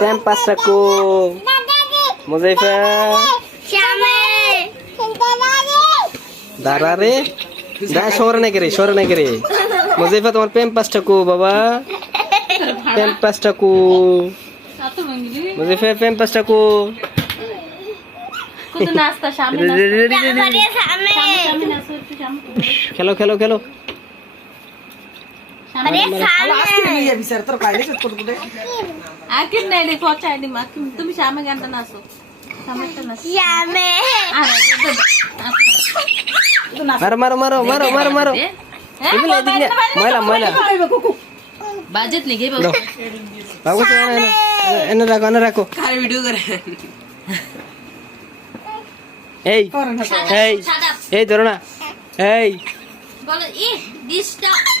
প্যাম্পাসটা কো মুজাইফা দাঁড়া রে দাঁড়া সরে নাকি রে মুজাইফা তোমার প্যাম্পাসটা কো বাবা প্যাম্পাসটা কো মুজাইফা প্যাম্পাসটা কো খেলো খেলো খেলো তুমি শ্যামে গানটা নাচো মারো মারো মারো মারো মারো মারো ময়লা ময়লা বাজেট নেই এনে রাখো এনে রাখো ভিডিও করে এই এই এই ধরো না এই বলো ই ডিস্টার্ব